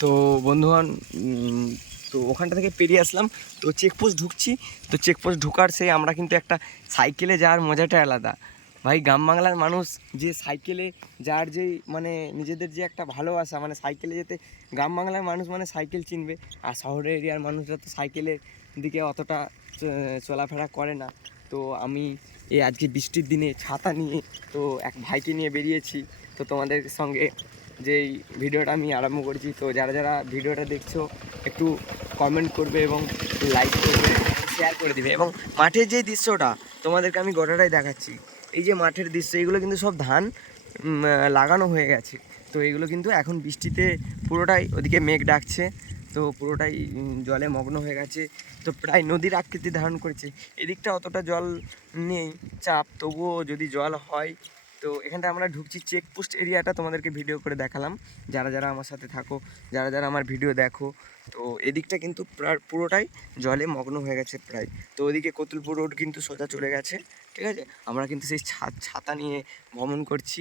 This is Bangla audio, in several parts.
তো বন্ধুগণ, তো ওখানটা থেকে পেরিয়ে আসলাম। তো চেকপোস্ট ঢুকছি। তো চেকপোস্ট ঢোকার সেই আমরা কিন্তু একটা সাইকেলে যাওয়ার মজাটা আলাদা ভাই। গ্রাম বাংলার মানুষ যে সাইকেলে যার যেই মানে নিজেদের যে একটা ভালোবাসা, মানে সাইকেলে যেতে, গ্রাম বাংলার মানুষ মানে সাইকেল চিনবে। আর শহরের এরিয়ার মানুষরা তো সাইকেলের দিকে অতটা চলাফেরা করে না। তো আমি এই আজকে বৃষ্টির দিনে ছাতা নিয়ে তো এক ভাইকে নিয়ে বেরিয়েছি। তো তোমাদের সঙ্গে যেই ভিডিওটা আমি আরম্ভ করেছি, তো যারা যারা ভিডিওটা দেখছো একটু কমেন্ট করবে এবং লাইক করবে, শেয়ার করে দিবে। এবং মাঠের যে দৃশ্যটা তোমাদেরকে আমি গোটাটাই দেখাচ্ছি। এই যে মাঠের দৃশ্য, এগুলো কিন্তু সব ধান লাগানো হয়ে গেছে। তো এগুলো কিন্তু এখন বৃষ্টিতে পুরোটাই, ওদিকে মেঘ ডাকছে, তো পুরোটাই জলে মগ্ন হয়ে গেছে। তো প্রায় নদীর আকৃতি ধারণ করেছে। এদিকটা অতটা জল নেই চাপ, তবুও যদি জল হয়। তো এখানটা আমরা ঢুকছি চেকপোস্ট এরিয়াটা, তোমাদেরকে ভিডিও করে দেখালাম। যারা যারা আমার সাথে থাকো, যারা যারা আমার ভিডিও দেখো, তো এদিকটা কিন্তু পুরোটাই জলে মগ্ন হয়ে গেছে প্রায়। তো ওদিকে কতুলপুর রোড কিন্তু সোজা চলে গেছে, ঠিক আছে। আমরা কিন্তু সেই ছাতা নিয়ে ভ্রমণ করছি।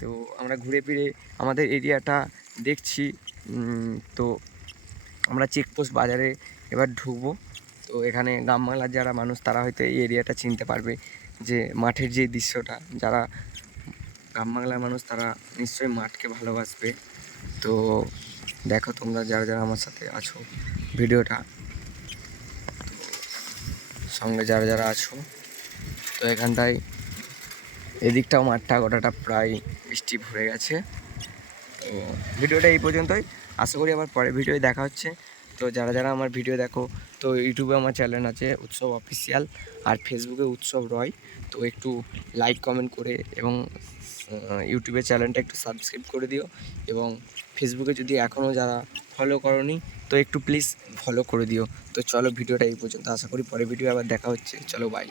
তো আমরা ঘুরে ফিরে আমাদের এরিয়াটা দেখছি। তো আমরা চেকপোস্ট বাজারে এবার ঢুকবো। তো এখানে গ্রাম বাংলার যারা মানুষ তারা হয়তো এই এরিয়াটা চিনতে পারবে, যে মাঠের যে দৃশ্যটা। যারা গ্রাম বাংলার মানুষ তারা নিশ্চয়ই মাঠকে ভালোবাসবে। তো দেখো তোমরা যারা যারা আমার সাথে আছো ভিডিওটা সঙ্গে যারা যারা আছো, তো এখানটায় এদিকটাও মাঠটা গোটাটা প্রায় বৃষ্টি ভরে গেছে। তো ভিডিওটা এই পর্যন্তই, আশা করি আবার পরের ভিডিওয় দেখা হচ্ছে। তো যারা যারা আমার ভিডিও দেখো, তো ইউটিউবে আমার চ্যানেল আছে উৎসব অফিসিয়াল, আর ফেসবুকে উৎসব রয়। তো একটু লাইক কমেন্ট করে এবং ইউটিউবের চ্যানেলটা একটু সাবস্ক্রাইব করে দিও। এবং ফেসবুকে যদি এখনও যারা ফলো করোনি, তো একটু প্লিজ ফলো করে দিও। তো চলো ভিডিওটা এই পর্যন্ত, আশা করি পরের ভিডিও আবার দেখা হচ্ছে। চলো বাই।